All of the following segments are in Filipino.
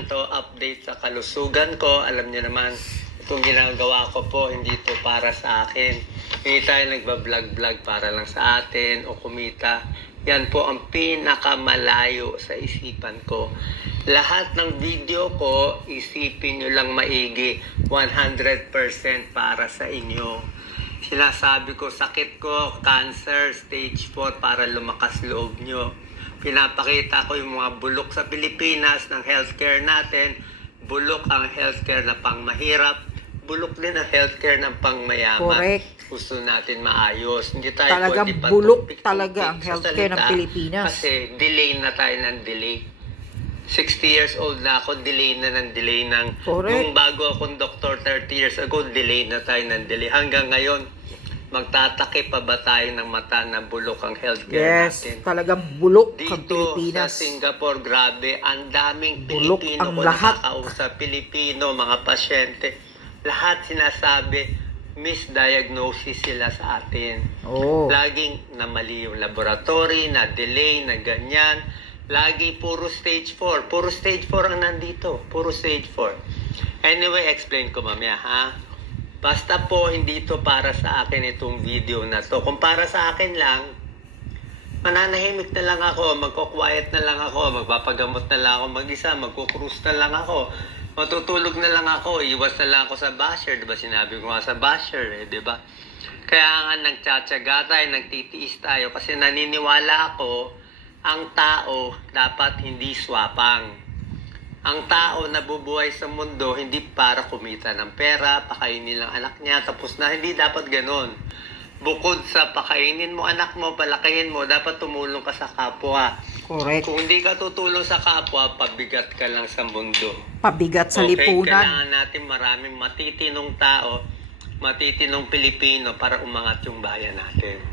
lang to update sa kalusugan ko. Alam niyo naman, itong ginagawa ko po, hindi to para sa akin. Hindi tayo nagbablog-vlog para lang sa atin o kumita. Yan po ang pinakamalayo sa isipan ko. Lahat ng video ko, isipin nyo lang maigi, 100% para sa inyo. Sinasabi ko, sakit ko, cancer, stage 4, para lumakas loob nyo. Pinapakita ko yung mga bulok sa Pilipinas ng healthcare natin. Bulok ang healthcare na pangmahirap. Bulok din ang healthcare ng pangmayaman. Correct. Gusto natin maayos. Hindi tayo talagang pwede bulok pagtupik-tupik talaga ang sa healthcare ng salita. Pilipinas. Kasi delay na tayo ng delay. 60 years old na ako, delay na ng delay ng... Correct. Nung bago akong doktor 30 years ago, delay na tayo ng delay. Hanggang ngayon, magtatakip pa ba tayo ng mata na bulok ang healthcare natin? Yes, talagang bulok ang Dito Pilipinas. sa Singapore, grabe, ang daming Bulok Pilipino ang ko lahat. nakakausap. Pilipino, mga pasyente. Lahat sinasabi, misdiagnosis sila sa atin. Oh. Laging na mali yung laboratory, na delay, na ganyan. Lagi puro stage 4. Puro stage 4 ang nandito. Puro stage 4. Anyway, explain ko mamaya, ha? Basta po, hindi ito para sa akin itong video na to. Kung para sa akin lang, mananahimik na lang ako, magko-quiet na lang ako, magpapagamot na lang ako mag-isa, magko-cruise na lang ako, matutulog na lang ako, iwas na lang ako sa basher, diba? Sinabi ko nga sa basher, diba? Kaya nga nagtsatsaga tayo, nagtitiis tayo, kasi naniniwala ako, ang tao dapat hindi swapang. Ang tao nabubuhay sa mundo hindi para kumita ng pera, pakainin lang anak niya, tapos na, hindi dapat ganon. Bukod sa pakainin mo anak mo, palakihin mo, dapat tumulong ka sa kapwa. Correct. Kung hindi ka tutulong sa kapwa, pabigat ka lang sa mundo. Pabigat sa Okay, lipunan. kailangan natin maraming matitinong tao, matitinong Pilipino para umangat yung bayan natin.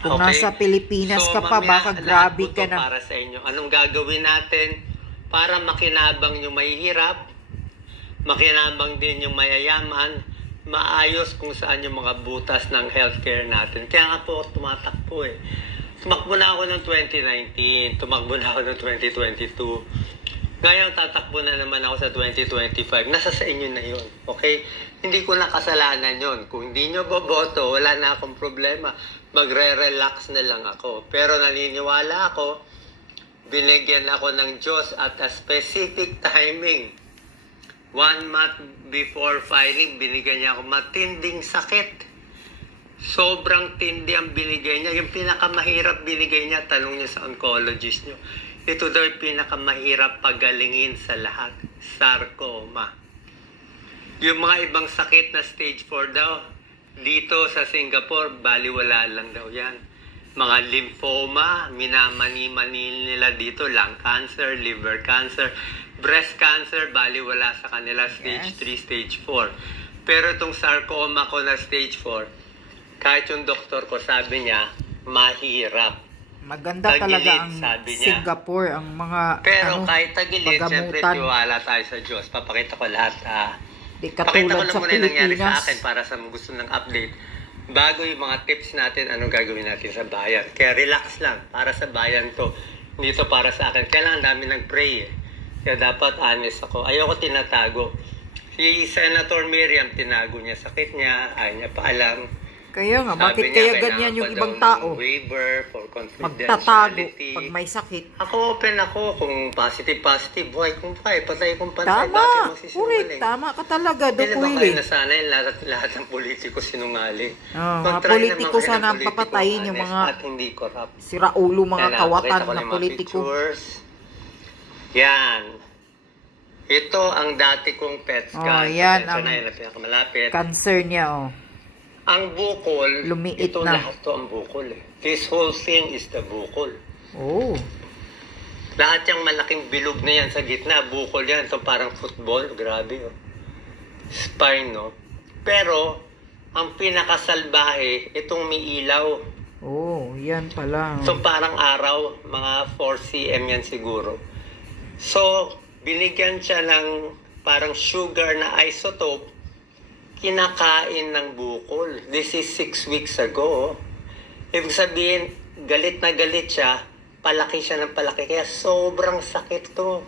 Kung nasa Pilipinas ka pa, mamaya, baka grabe lahat po ka to na. para sa inyo. Anong gagawin natin para makinabang yung mahihirap, makinabang din yung mayayaman, maayos kung saan yung mga butas ng healthcare natin. Kaya nga po tumatakbo eh. Tumakbo na ako ng 2019, tumakbo na ako ng 2022. Ngayon tatakbo na naman ako sa 2025. Nasa sa inyo na yun. Okay? Hindi ko na kasalanan yun. Kung hindi nyo boboto, wala na akong problema. Magre-relax na lang ako. Pero naniniwala ako, binigyan ako ng Diyos at a specific timing. 1 month before filing, binigyan niya ako matinding sakit. Sobrang tindi ang binigay niya. Yung pinakamahirap binigay niya, tanong niya sa oncologist niyo. Ito daw yung pinakamahirap pagalingin sa lahat. Sarcoma. Yung mga ibang sakit na stage 4 daw, dito sa Singapore, baliwala lang daw yan. Mga lymphoma, minamani-mani nila dito, lung cancer, liver cancer, breast cancer, baliwala sa kanila, stage 3, stage 4. Pero itong sarcoma ko na stage 4, kahit yung doktor ko sabi niya, mahirap. Maganda talaga ang Singapore, ang mga pero kahit tagilid, siyempre pagamutan. tiwala tayo sa Diyos. Papakita ko lahat. Di Pakita ko katulad lang sa muna yung nangyari sa Pilipinas. akin para sa mga gusto ng update. Bago yung mga tips natin, anong gagawin natin sa bayan. Kaya relax lang, para sa bayan to. Hindi to para sa akin. Kailangan dami nag-pray eh. Kaya dapat honest ako. Ayoko tinatago. Si Senator Miriam, tinago niya sakit niya, ayaw niya paalam. Kaya nga, Sabi bakit niya, kaya kailangan ganyan yung pa ibang daw tao? ng waiver for Magtatago confidentiality. pag may sakit. Ako open ako kung positive, buhay kong patay kong patay. Tama, Bakit magsisinungaling? correct, tama ka talaga, Hindi Doc ba kayo Willie. nasanay lahat ng politiko sinungaling? Mga Mag-try politiko naman kayo sana ng politiko papatayin yung honest mga at hindi corrupt. siraulo, mga Yan, kawatan pakita ko na lang mga politiko. pictures. Yan. Ito ang dati kong pet scan. Oh, yan Ito ang na yun, pinakamalapit. cancer niya, oh. Ang bukol, Lumiit ito na. lahat to ang bukol eh. This whole thing is the bukol. Oh. Lahat yung malaking bilog na yan sa gitna, bukol yan. Ito parang football, grabe oh. Spine, no? Pero, ang pinakasalbahe, itong may ilaw. Oh, yan pala. So parang araw, mga 4 cm yan siguro. So, binigyan siya ng parang sugar na isotope, kinakain ng bukol. This is 6 weeks ago. Ibig sabihin, galit na galit siya, palaki siya ng palaki. Kaya sobrang sakit to.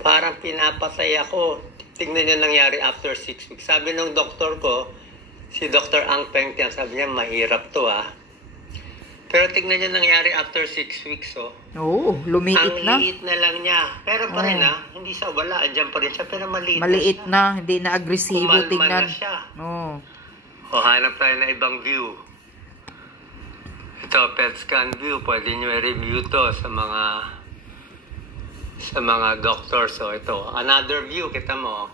Parang pinapatay ako. Tingnan niyo nangyari after 6 weeks. Sabi ng doktor ko, si Dr. Ang Peng Tiang, sabi niya, mahirap to Pero tignan niyo nangyari after 6 weeks, Oo, lumiit na. Ang liit na lang niya. Pero pa rin hindi sa wala. Andiyan pa rin siya, pero maliit Maliit na, hindi na agresibo tingnan. na siya. Oo. Hanap tayo na ibang view. Ito, PET scan view. Pwede nyo i-review to sa mga doctors. So, ito, another view, kita mo.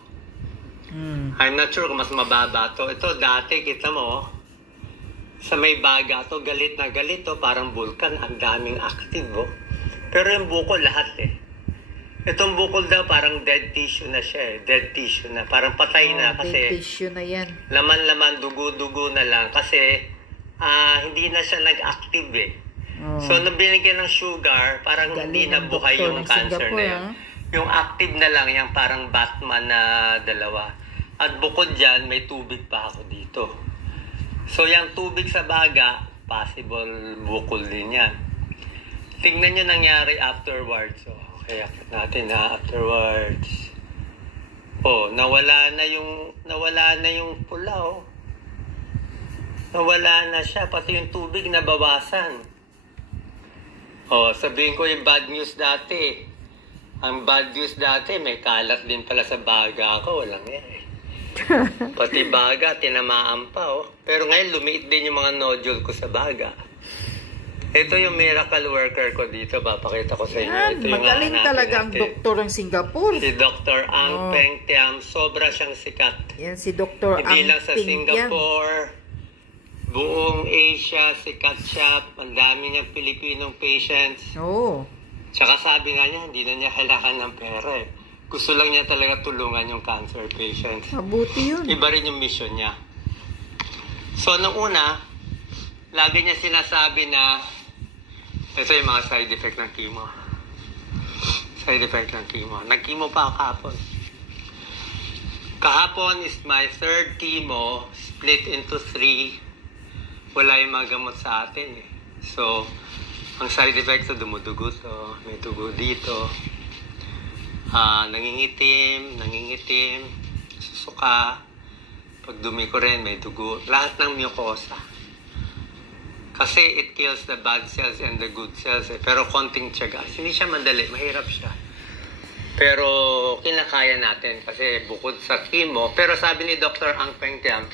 I'm not sure kung mas mababa to. Ito, dati, kita mo, sa may baga to, galit na galit parang vulkan, ang daming active Pero yung bukol lahat Itong bukol daw parang dead tissue na siya dead tissue na, parang patay na kasi dead tissue na yan. Laman-laman, dugo-dugo na lang kasi hindi na siya nag-active So nung binigyan ng sugar, parang hindi na buhay yung cancer na yun. Yung active na lang, yung parang Batman na dalawa. At bukod dyan, may tubig pa ako dito. So, yung tubig sa baga, possible bukol din yan. Tingnan nyo nangyari afterwards. Kaya natin afterwards. Nawala na yung pula. Nawala na siya. Pati yung tubig nabawasan. Sabihin ko yung bad news dati. Ang bad news dati, may kalat din pala sa baga ko. Walang Pati baga, tinamaan pa Pero ngayon, lumiit din yung mga nodule ko sa baga. Ito yung miracle worker ko dito. Papakita ko sa inyo. Ito yung magaling talaga ang doktor ng Singapore. Si Dr. Ang Peng Tiam. Sobra siyang sikat. Yan si Dr. Ang Peng Tiam. Hindi lang sa Singapore. Buong Asia, sikat siya. Ang dami niyang Pilipinong patients. Tsaka sabi nga niya, hindi na niya kailangan ng pera Gusto lang niya talaga tulungan yung cancer patients. Mabuti yun. Iba rin yung mission niya. So, nung una, lagi niya sinasabi na ito yung mga side effect ng chemo. Side effect ng chemo. Nag-chemo pa ako kahapon. Kahapon is my third chemo, split into 3. Wala yung mga gamot sa atin So, ang side effect so dumudugo to. May dugo dito. Nangingitim, susuka. Pag dumi ko rin, may dugo. Lahat ng mucosa. Kasi it kills the bad cells and the good cells Pero konting tiyaga. Hindi siya madali, mahirap siya. Pero kinakaya natin kasi bukod sa chemo. Pero sabi ni Dr. Ang Peng Tiam,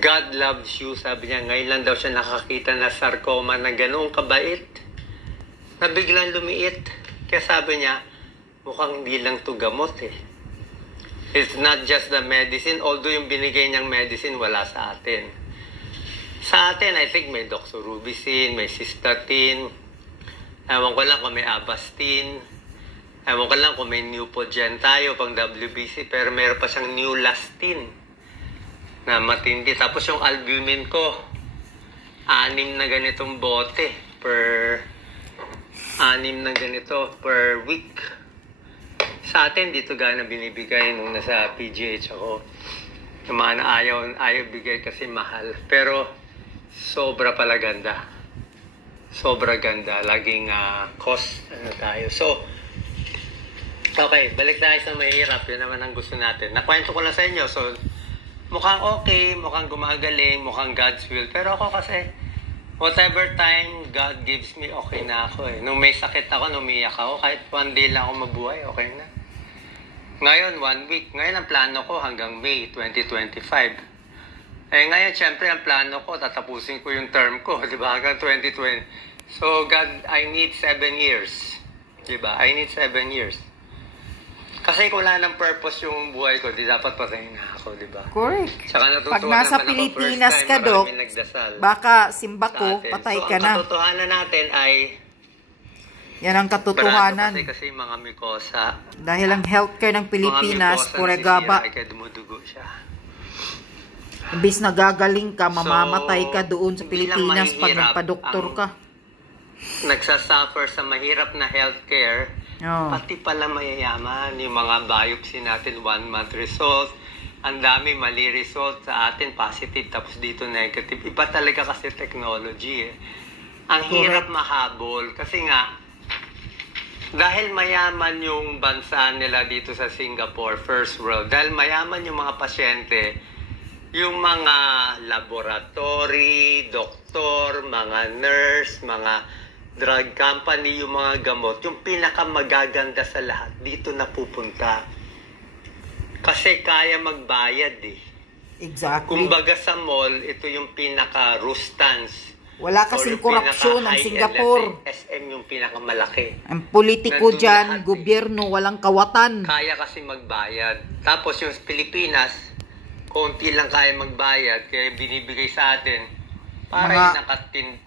God loves you. Sabi niya, ngayon lang daw siya nakakita na sarcoma na ganoong kabait. Na biglang lumiit. Kaya sabi niya, mukhang hindi lang to gamot It's not just the medicine. Although yung binigay niyang medicine, wala sa atin. Sa atin, I think may doxorubicin, may cystatin. Ewan ko lang kung may Avastin. Ewan ko lang kung may Neupogen tayo pang WBC. Pero meron pa siyang Neulastine na matindi. Tapos yung albumin ko, 6 na ganitong bote per week. Sa atin, dito gana binibigay nung nasa PGH ako. Yung mga na ayaw bigay kasi mahal. Pero, sobra pala ganda. Sobra ganda. Laging cost tayo. So, okay, balik tayo sa mahirap. Yun naman ang gusto natin. Nakwento ko lang sa inyo. So, mukhang okay, mukhang gumagaling, mukhang God's will. Pero ako kasi, whatever time God gives me, okay na ako Nung may sakit ako, umiyak ako. Kahit 1 day lang ako mabuhay, okay na. Ngayon, 1 week. Ngayon, ang plano ko hanggang May 2025. Ngayon, syempre, ang plano ko, tatapusin ko yung term ko, di ba? Hanggang 2020. So, God, I need 7 years. Di ba? I need 7 years. Kasi kung wala ng purpose yung buhay ko, di dapat patayin na ako, di ba? Correct. Saka natutuwa pag nasa naman Pilipinas ako, ka, Dok, baka sa simbako, atin. patay So, ka na. ang katotohanan natin ay yan ang katotohanan. Kasi mga mikosa. Dahil ang healthcare ng Pilipinas, puregaba. Kaya dumudugo siya. Imbis na gagaling ka, mamamatay ka doon sa Pilipinas pag nagpa-doktor ka. Nagsasuffer sa mahirap na healthcare, pati pala mayayaman. Yung mga biopsy natin, 1 month result. Ang dami mali result sa atin, positive, tapos dito negative. Iba talaga kasi technology Ang hirap mahabol. Kasi nga, Dahil mayaman yung bansa nila dito sa Singapore, first world, dahil mayaman yung mga pasyente, yung mga laboratory, doktor, mga nurse, mga drug company, yung mga gamot, yung pinakamagaganda sa lahat, dito napupunta. Kasi kaya magbayad eh. Exactly. Kumbaga sa mall, ito yung pinaka-rustans. Wala kasing korupsyon ang Singapore. SM yung pinakamalaki. Ang politiko Nandun dyan, lahat, gobyerno, walang kawatan. Kaya kasi magbayad. Tapos yung Pilipinas, konti lang kaya magbayad, kaya binibigay sa atin. Para yung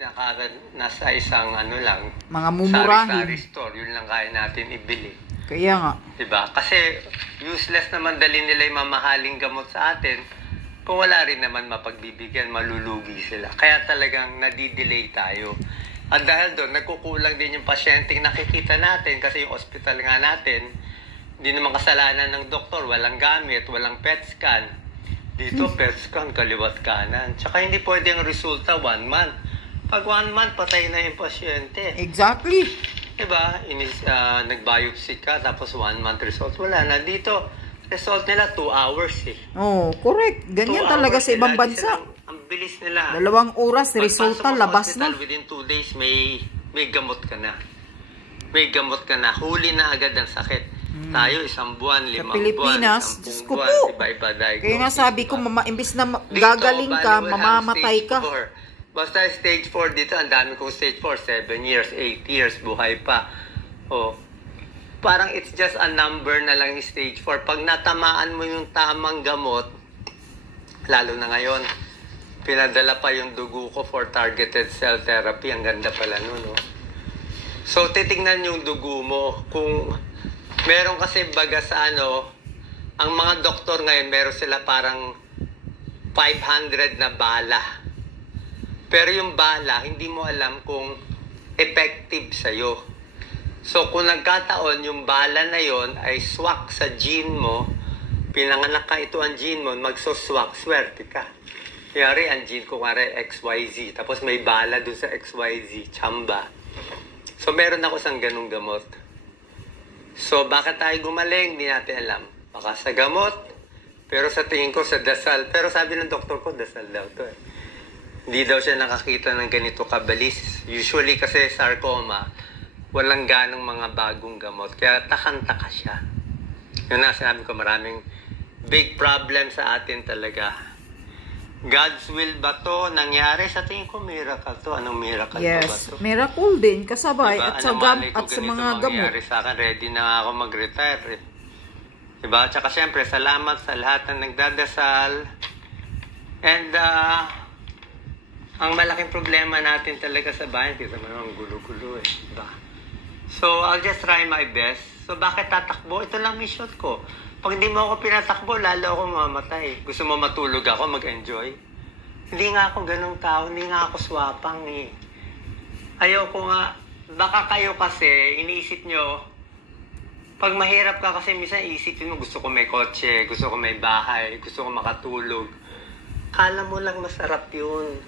nasa isang ano lang, mga mumurahin. sari-sari store, yun lang kaya natin ibili. Kaya nga. Diba? Kasi useless naman dali nila yung mamahaling gamot sa atin. Kung wala rin naman mapagbibigyan, malulugi sila. Kaya talagang nadidelay tayo. At dahil doon, nagkukulang din yung pasyenteng nakikita natin kasi yung hospital nga natin, hindi naman kasalanan ng doktor, walang gamit, walang PET scan. Dito, PET scan, kaliwat kanan. Tsaka hindi pwede ang resulta 1 month. Pag 1 month, patay na yung pasyente. Exactly. Diba? Nag-biopsy ka, tapos 1 month result. Wala na. Dito, result nila 2 hours eh. Oh, correct. Ganyan talaga sa ibang bansa. Ang bilis nila. 2 oras, resulta, labas na. Within 2 days, may gamot ka na. May gamot ka na. Huli na agad ang sakit. Tayo, 1 buwan, 5 buwan, Pilipinas, 10 Diyos ko buwan, po. iba-iba diagnosis. Kaya nga sabi ko, imbis na gagaling ka, mamamatay ka. Basta stage 4 dito, ang dami kong stage 4, 7 years, 8 years, buhay pa. Oh, parang it's just a number na lang yung stage 4. Pag natamaan mo yung tamang gamot, lalo na ngayon, pinadala pa yung dugo ko for targeted cell therapy. Ang ganda pala nun, no? So, titignan yung dugo mo. Kung meron kasi baga sa ang mga doktor ngayon, meron sila parang 500 na bala. Pero yung bala, hindi mo alam kung effective sa'yo. So, kung nagkataon, yung bala na yon ay swak sa gene mo, pinanganak ka ito ang gene mo, magsuswak, swerte ka. Kaya ang gene ko XYZ, tapos may bala dun sa XYZ, tsamba. So, meron ako isang ganung gamot. So, bakit tayo gumaling? Hindi natin alam. Baka sa gamot, pero sa tingin ko sa dasal. Pero sabi ng doktor ko, dasal daw to eh. Hindi daw siya nakakita ng ganito kabalis. Usually kasi sarcoma, walang ganong mga bagong gamot. Kaya takang-taka siya. Yun na, sinabi ko, maraming big problem sa atin talaga. God's will ba to? Nangyari sa tingin ko, miracle to. Anong miracle ba to? Yes, miracle din. Kasabay diba? At sa mga gamot. Sa akin, ready na ako mag-retire. Diba? Tsaka syempre, salamat sa lahat ng nagdadasal. And, ang malaking problema natin talaga sa bayan, kita mo naman, gulo-gulo eh. Diba? So, I'll just try my best. So, bakit tatakbo? Ito lang mission ko. Pag hindi mo ako pinatakbo, lalo ako mamatay. Gusto mo matulog ako, mag-enjoy? Hindi nga ako ganong tao. Hindi nga ako swapang eh. Ayoko nga. Baka kayo kasi, iniisip nyo, pag mahirap ka kasi, minsan iisipin mo, gusto ko may kotse, gusto ko may bahay, gusto ko makatulog. Kala mo lang masarap yun.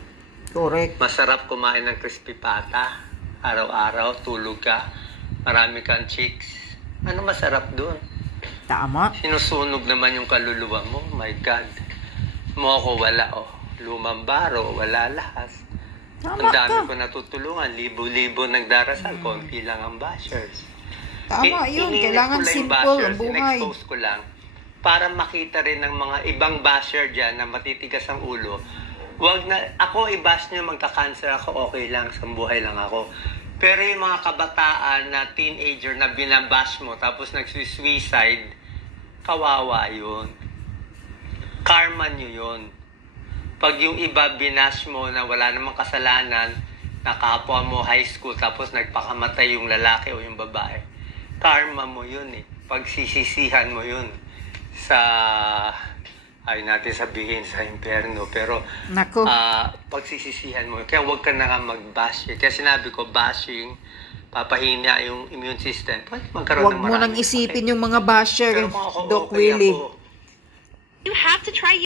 Correct. Masarap kumain ng crispy pata. Araw-araw, tulog ka. Marami kang chicks. Ano masarap dun? Tama. Sinusunog naman yung kaluluwa mo. My God. Mo ako wala, oh. Lumang baro, wala lahat. Ang dami ko natutulungan. Libo-libo nagdarasal. Konti lang ang bashers. Tama yun. Kailangan simple ang buhay. In-expose ko lang para makita rin ng mga ibang basher dyan na matitigas ang ulo. Wag na, ako i-bash nyo, magka-cancer ako, okay lang, sa buhay lang ako. Pero yung mga kabataan na teenager na binabash mo, tapos nagsuicide, kawawa yun. Karma nyo yun. Pag yung iba binash mo na wala namang kasalanan, nakapwa mo high school, tapos nagpakamatay yung lalaki o yung babae, karma mo yun eh. Pagsisisihan mo yun sa... ay natin sabihin sa impyerno, pero pagsisisihan mo. Kaya huwag ka na nga mag-bash. Kaya sinabi ko, bashing, papahina yung immune system. Magkaroon huwag mo nang isipin yung mga basher, Doc Willie. You have to try